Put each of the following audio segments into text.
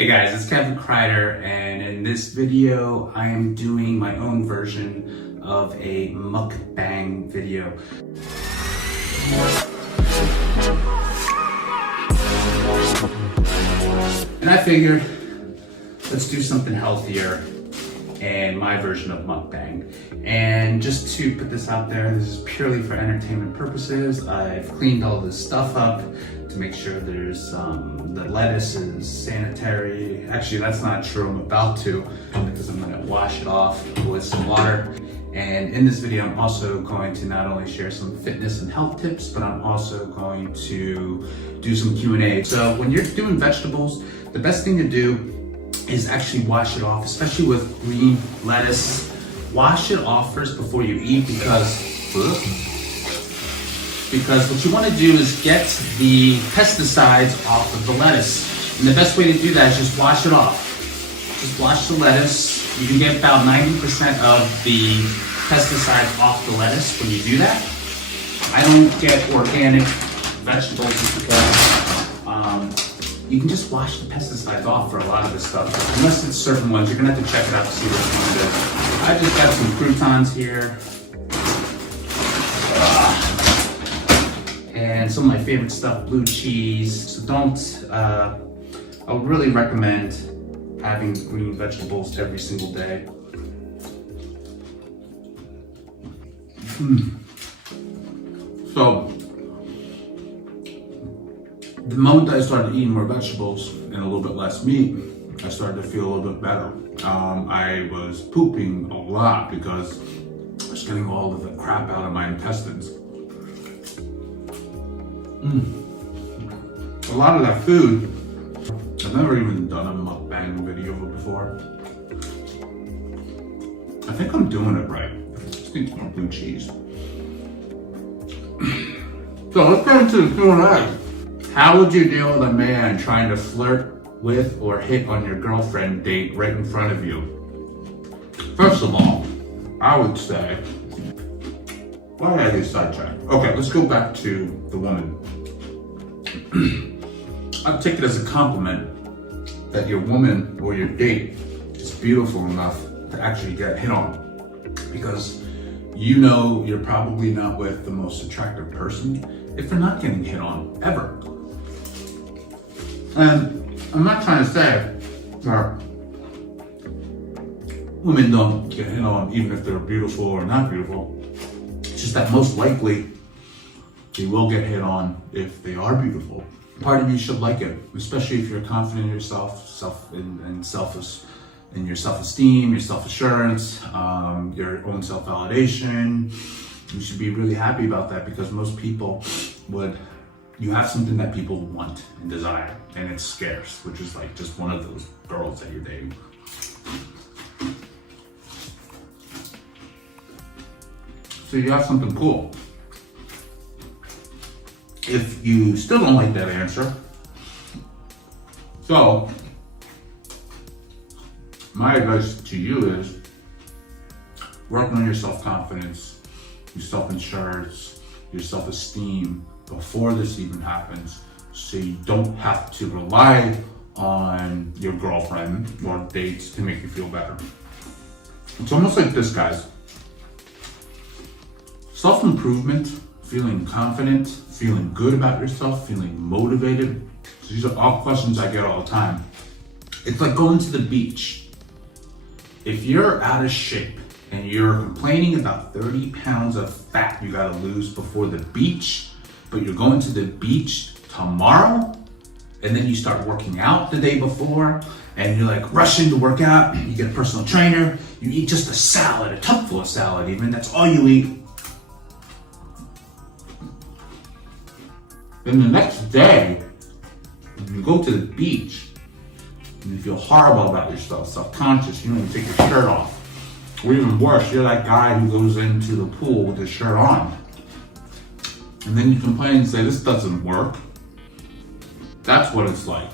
Hey guys, it's Kreider, and in this video, I am doing my own version of a mukbang video. And I figured, let's do something healthier and my version of mukbang. And just to put this out there, this is purely for entertainment purposes. I've cleaned all this stuff up to make sure there's the lettuce is sanitary. Actually, that's not true. I'm about to, because I'm gonna wash it off with some water. And in this video, I'm also going to not only share some fitness and health tips, but I'm also going to do some Q&A. So when you're doing vegetables, the best thing to do is actually wash it off, especially with green lettuce. Wash it off first before you eat because what you want to do is get the pesticides off of the lettuce. And the best way to do that is just wash it off. Just wash the lettuce. You can get about 90% of the pesticides off the lettuce when you do that. I don't get organic vegetables because you can just wash the pesticides off for a lot of this stuff. Unless it's certain ones, you're gonna have to check it out to see which one it is. I just got some croutons here. And some of my favorite stuff, blue cheese. So I would really recommend having green vegetables every single day. So, the moment I started eating more vegetables and a little bit less meat, I started to feel a little bit better. I was pooping a lot because I was getting all of the crap out of my intestines. A lot of that food, I've never even done a mukbang video before. I think I'm doing it right. I just need more blue cheese. So let's get into the Q&A. How would you deal with a man trying to flirt with or hit on your girlfriend date right in front of you? First of all, I would say, why did I get sidetracked? Okay, let's go back to the woman. I'd take it as a compliment that your woman or your date is beautiful enough to actually get hit on. Because you know you're probably not with the most attractive person if they're not getting hit on, ever. And I'm not trying to say that women don't get hit on even if they're beautiful or not beautiful. It's just that most likely they will get hit on if they are beautiful. Part of you should like it, especially if you're confident in yourself, in your self-esteem, your self-assurance, your own self-validation. You should be really happy about that because most people you have something that people want and desire, and it's scarce, which is like just one of those girls that you're dating. So you have something cool. If you still don't like that answer, so my advice to you is work on your self-confidence, your self-insurance, your self-esteem before this even happens, so you don't have to rely on your girlfriend or dates to make you feel better. It's almost like this, guys. Self-improvement, feeling confident, feeling good about yourself, feeling motivated. So these are all questions I get all the time. It's like going to the beach. If you're out of shape and you're complaining about 30 pounds of fat you gotta lose before the beach, but you're going to the beach tomorrow, and then you start working out the day before, and you're like rushing to work out, you get a personal trainer, you eat just a salad, a tubful of salad even, that's all you eat. Then the next day, you go to the beach and you feel horrible about yourself, self-conscious, you don't even take your shirt off. Or even worse, you're that guy who goes into the pool with his shirt on. And then you complain and say, this doesn't work. That's what it's like.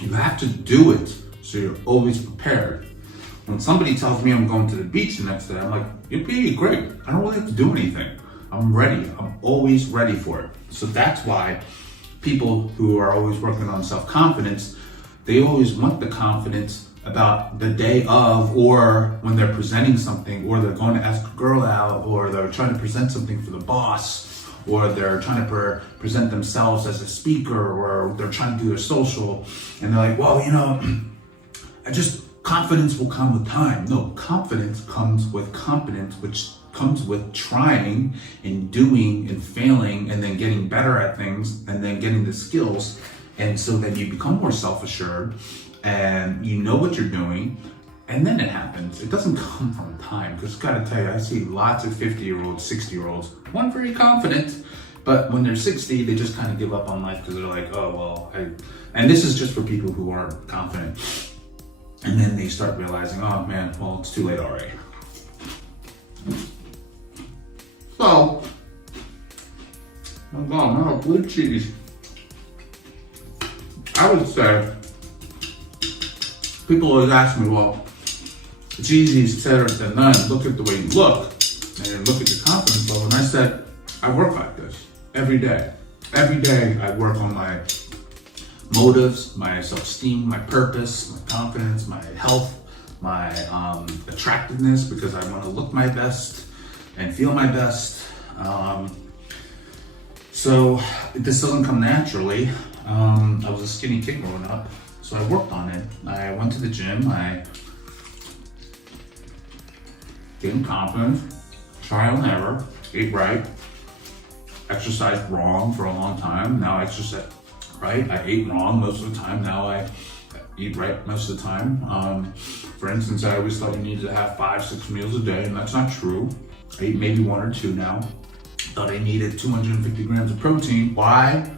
You have to do it so you're always prepared. When somebody tells me I'm going to the beach the next day, I'm like, yippee, great. I don't really have to do anything. I'm ready. I'm always ready for it. So that's why people who are always working on self-confidence they always want the confidence about the day of, or when they're presenting something, or they're going to ask a girl out, or they're trying to present something for the boss, or they're trying to present themselves as a speaker, or they're trying to do their social, and they're like, well, confidence will come with time. No, confidence comes with competence, which comes with trying and doing and failing and then getting better at things and then getting the skills. And so then you become more self-assured and you know what you're doing, and then it happens. It doesn't come from time, because I gotta tell you, I see lots of 50-year-olds, 60-year-olds, one very confident, but when they're 60, they just kind of give up on life because they're like, oh, well, and this is just for people who aren't confident. And then they start realizing, oh man, well, it's too late already. So, blue cheese. I would say, people always ask me, well, it's easy to say than done. Look at the way you look, and look at your confidence level. And I said, I work like this every day. Every day I work on my motives, my self-esteem, my purpose, my confidence, my health, my attractiveness, because I want to look my best and feel my best. So this doesn't come naturally. I was a skinny kid growing up, so I worked on it. I went to the gym, I gained confidence, trial and error, ate right, exercised wrong for a long time. Now I exercise right. I ate wrong most of the time. Now I eat right most of the time. For instance, I always thought you needed to have 5-6 meals a day, and that's not true. I eat maybe 1 or 2 now. Thought I needed 250 grams of protein. Why?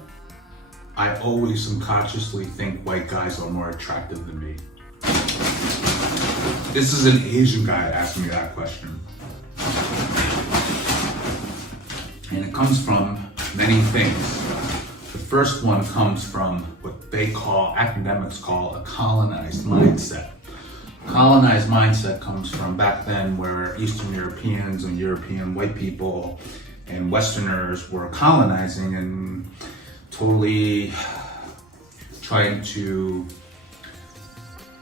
I always subconsciously think white guys are more attractive than me. This is an Asian guy asking me that question. And it comes from many things. The first one comes from what academics call a colonized mindset. Colonized mindset comes from back then, where Eastern Europeans and European white people and Westerners were colonizing and totally trying to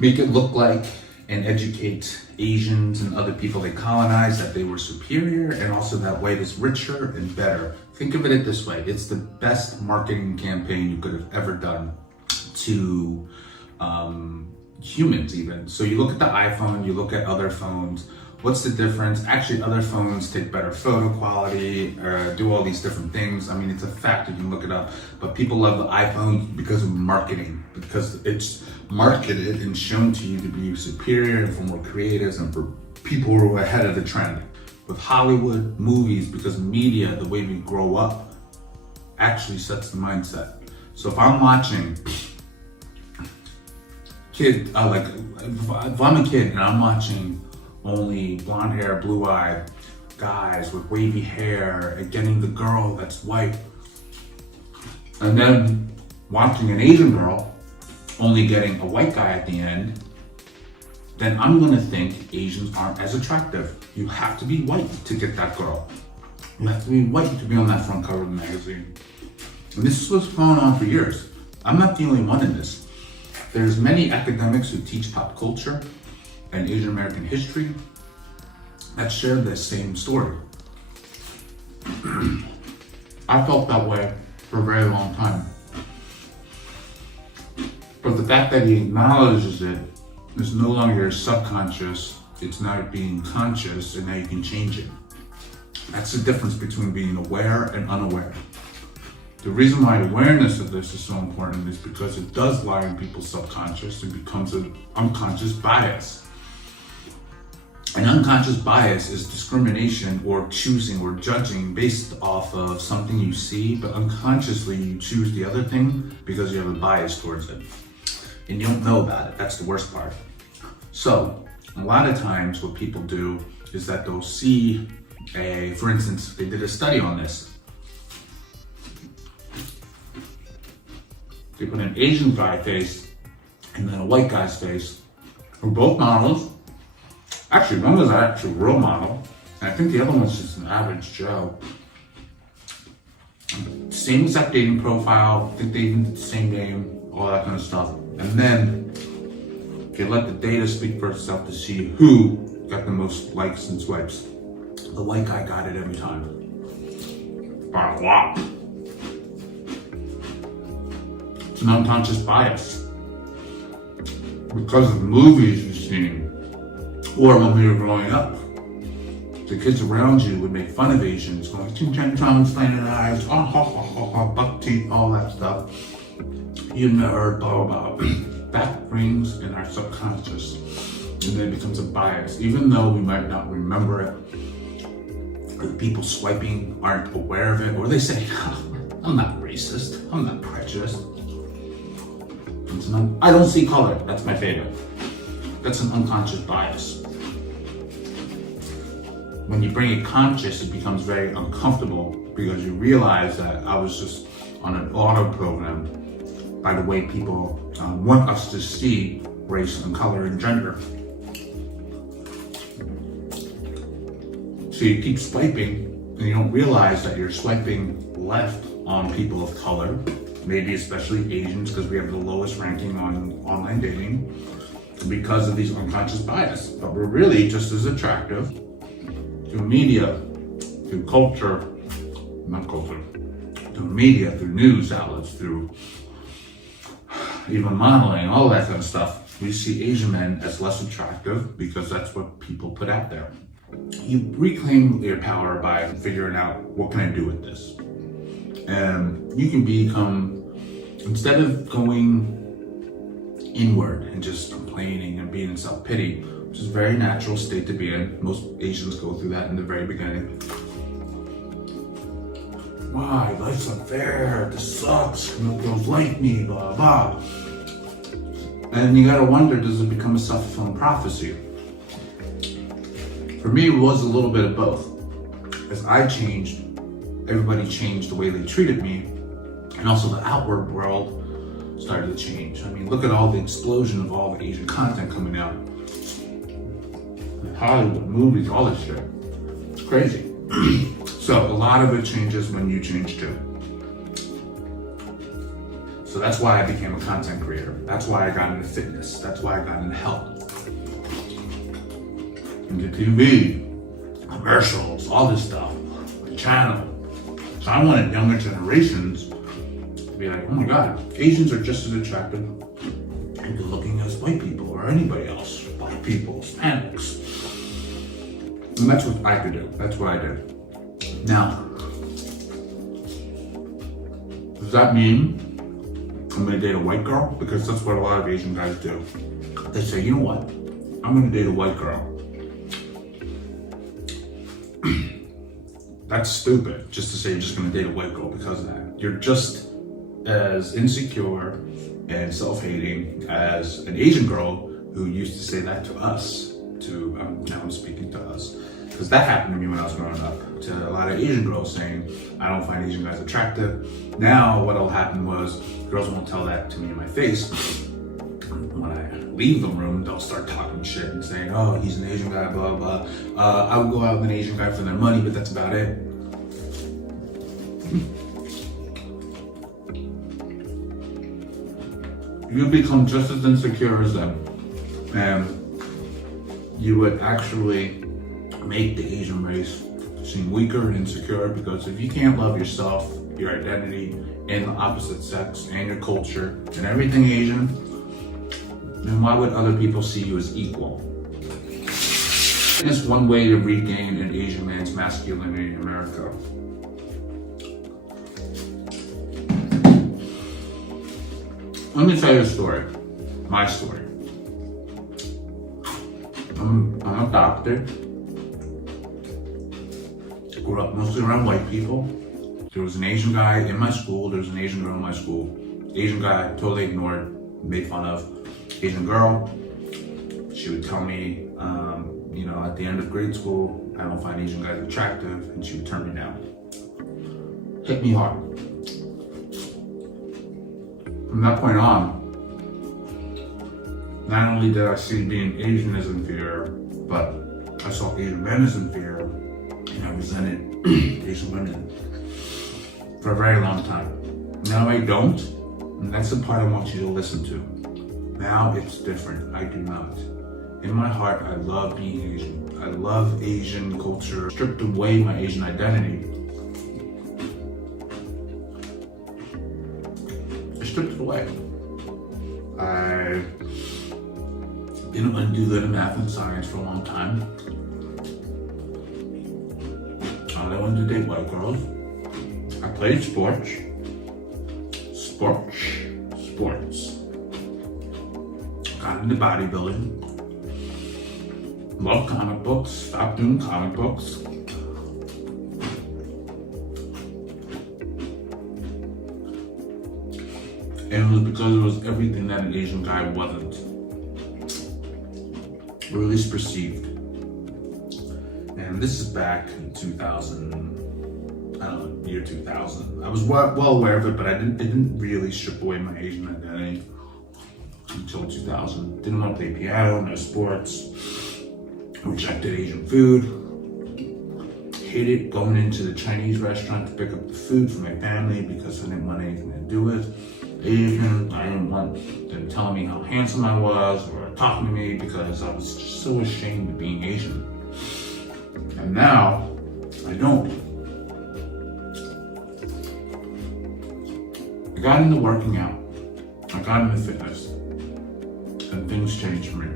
make it look like and educate Asians and other people they colonized that they were superior, and also that white is richer and better. Think of it this way: it's the best marketing campaign you could have ever done to humans even. So you look at the iPhone, you look at other phones, what's the difference? Actually, other phones take better photo quality, do all these different things. I mean, it's a fact, you can look it up. But people love the iPhone because of marketing, because it's marketed and shown to you to be superior and for more creatives and for people who are ahead of the trend. With Hollywood movies, because media, the way we grow up, actually sets the mindset. So if I'm watching if I'm a kid and I'm watching only blonde hair, blue eyed guys with wavy hair and getting the girl that's white, and then watching an Asian girl only getting a white guy at the end, then I'm gonna think Asians aren't as attractive. You have to be white to get that girl. You have to be white to be on that front cover of the magazine. And this is what's going on for years. I'm not the only one in this. There's many academics who teach pop culture and Asian American history that share this same story. I felt that way for a very long time. But the fact that he acknowledges it is no longer subconscious, it's now being conscious, and now you can change it. That's the difference between being aware and unaware. The reason why awareness of this is so important is because it does lie in people's subconscious and becomes an unconscious bias. An unconscious bias is discrimination or choosing or judging based off of something you see, but unconsciously you choose the other thing because you have a bias towards it. And you don't know about it. That's the worst part. So, a lot of times what people do is that they'll see for instance, they did a study on this. They put an Asian guy face and then a white guy's face. We're both models. Actually, one was an actual real model, and I think the other one's just an average Joe. Same exact dating profile, I think they even did the same name, all that kind of stuff. And then you let the data speak for itself to see who got the most likes and swipes. The white guy got it every time. By a lot. It's an unconscious bias. Because of the movies you've seen, or when we were growing up, the kids around you would make fun of Asians, going, ching chang chong, slanted eyes, ha ha ha, buck teeth, all that stuff. You never thought about that rings in our subconscious, and then it becomes a bias, even though we might not remember it. Or the people swiping aren't aware of it, or they say, oh, I'm not racist, I'm not prejudiced. I don't see color. That's my favorite. That's an unconscious bias. When you bring it conscious, it becomes very uncomfortable because you realize that I was just on an auto program by the way people want us to see race and color and gender. So you keep swiping and you don't realize that you're swiping left on people of color, maybe especially Asians, because we have the lowest ranking on online dating because of these unconscious bias. But we're really just as attractive through media, through culture, not culture, through media, through news outlets, through even modeling, all that kind of stuff. We see Asian men as less attractive because that's what people put out there. You reclaim your power by figuring out, what can I do with this? And you can become, instead of going inward and just complaining and being in self-pity, which is a very natural state to be in. Most Asians go through that in the very beginning. Why? Life's unfair. This sucks. No girls like me, blah, blah. And you gotta wonder, does it become a self-fulfilling prophecy? For me, it was a little bit of both. As I changed, everybody changed the way they treated me, and also the outward world started to change. I mean, look at all the explosion of all the Asian content coming out. Hollywood, movies, all this shit. It's crazy. So a lot of it changes when you change too. So that's why I became a content creator. That's why I got into fitness. That's why I got into health. Into TV, commercials, all this stuff, my channel. So I wanted younger generations to be like, oh my God, Asians are just as attractive and good looking as white people or anybody else. Black people, Hispanics. And that's what I could do. That's what I did. Now, does that mean I'm gonna date a white girl? Because that's what a lot of Asian guys do. They say, you know what? I'm gonna date a white girl. That's stupid, just to say you're just gonna date a white girl because of that. You're just as insecure and self-hating as an Asian girl who used to say that to us. Now I'm speaking to us. Because that happened to me when I was growing up. To a lot of Asian girls saying, I don't find Asian guys attractive. Now what'll happen was, girls won't tell that to me in my face. When I leave the room, they'll start talking shit and saying, oh, he's an Asian guy, blah, blah. I would go out with an Asian guy for their money, but that's about it. You become just as insecure as them. And you would actually make the Asian race seem weaker and insecure, because if you can't love yourself, your identity, and the opposite sex, and your culture, and everything Asian, then why would other people see you as equal? It's one way to regain an Asian man's masculinity in America. Let me tell you a story, my story. I'm adopted. Grew up mostly around white people. There was an Asian guy in my school. There was an Asian girl in my school. Asian guy, totally ignored, made fun of. Asian girl, she would tell me, at the end of grade school, I don't find Asian guys attractive, and she would turn me down. Hit me hard. From that point on, not only did I see being Asian as inferior, but I saw Asian men as inferior, and I resented Asian women for a very long time. Now I don't, and that's the part I want you to listen to. Now it's different. I do not. In my heart, I love being Asian. I love Asian culture. Stripped away my Asian identity. I stripped it away. I didn't want to do lit math and science for a long time. I wanted to date white girls. I played sports. Got into bodybuilding. Loved comic books. Stopped doing comic books. And it was because it was everything that an Asian guy wasn't. Or at least perceived. And this is back in 2000, I don't know, year 2000. I was well aware of it, but it didn't really strip away my Asian identity until 2000. Didn't want to play piano, no sports. Rejected Asian food. Hated going into the Chinese restaurant to pick up the food for my family because I didn't want anything to do with Asian. I didn't want them telling me how handsome I was or talking to me because I was just so ashamed of being Asian. And now, I don't. I got into working out. I got into fitness. And things changed for me.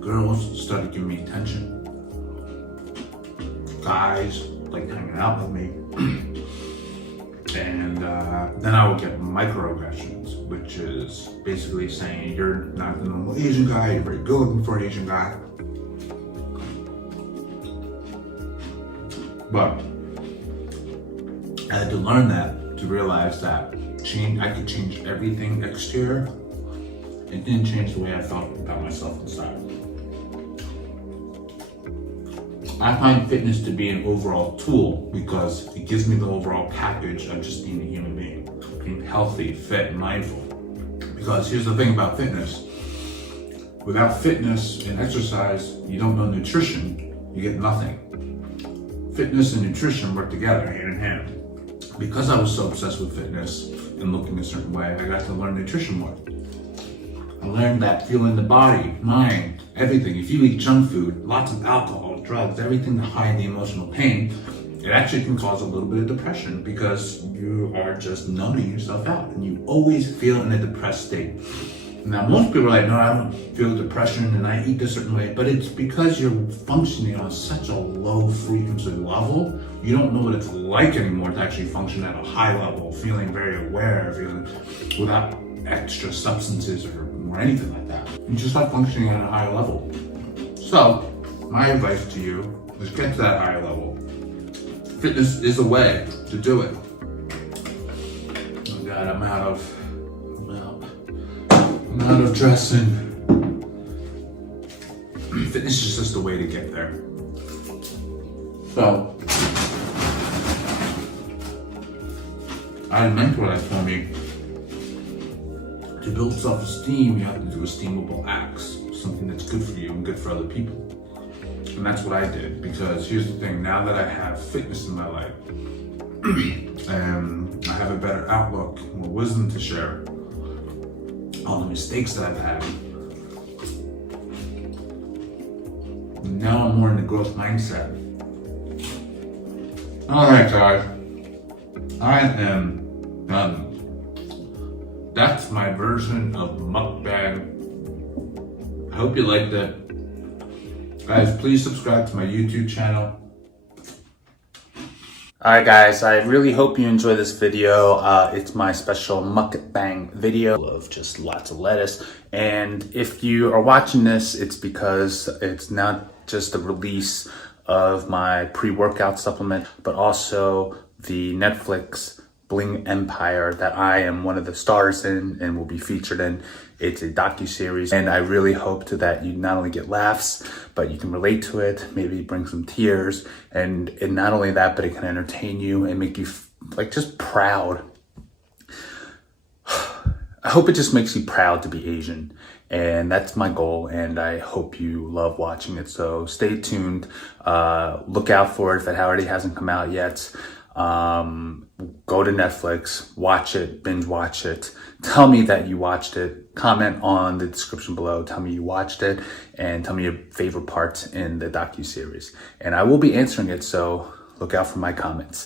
Girls started giving me attention. Guys liked hanging out with me. And then I would get microaggressions, which is basically saying you're not the normal Asian guy, you're very good looking for an Asian guy. But I had to learn that to realize that I could change everything exterior. It didn't change the way I felt about myself inside. I find fitness to be an overall tool because it gives me the overall package of just being a human being, being healthy, fit, and mindful. Because here's the thing about fitness. Without fitness and exercise, you don't know nutrition, you get nothing. Fitness and nutrition work together hand in hand. Because I was so obsessed with fitness and looking a certain way, I got to learn nutrition more. I learned that feeling the body, mind, everything. If you eat junk food, lots of alcohol, drugs, everything to hide the emotional pain, it actually can cause a little bit of depression because you are just numbing yourself out and you always feel in a depressed state. Now, most people are like, no, I don't feel depression and I eat a certain way, but it's because you're functioning on such a low frequency level, you don't know what it's like anymore to actually function at a high level, feeling very aware, feeling without extra substances or anything like that. You just start functioning at a higher level. So, my advice to you is get to that higher level. Fitness is a way to do it. Oh God, I'm out of dressing. Fitness is just a way to get there. So, I had a mentor that told me to build self-esteem, you have to do esteemable acts, something that's good for you and good for other people. And that's what I did, because here's the thing, now that I have fitness in my life, and I have a better outlook, more wisdom to share, all the mistakes that I've had, now I'm more in the growth mindset. Alright guys, I am done. That's my version of Muckbang. I hope you liked it. Guys, please subscribe to my YouTube channel. Alright guys, I really hope you enjoy this video. It's my special mukbang video of just lots of lettuce. And if you are watching this, it's because it's not just the release of my pre-workout supplement, but also the Netflix Bling Empire that I am one of the stars in and will be featured in. It's a docu-series, and I really hope that you not only get laughs, but you can relate to it, maybe bring some tears, and not only that, but it can entertain you and make you like just proud. I hope it just makes you proud to be Asian, and that's my goal, and I hope you love watching it. So stay tuned, look out for it if it already hasn't come out yet. Go to Netflix, watch it, binge watch it. Tell me that you watched it. Comment on the description below. Tell me you watched it and tell me your favorite parts in the docuseries. And I will be answering it, so look out for my comments.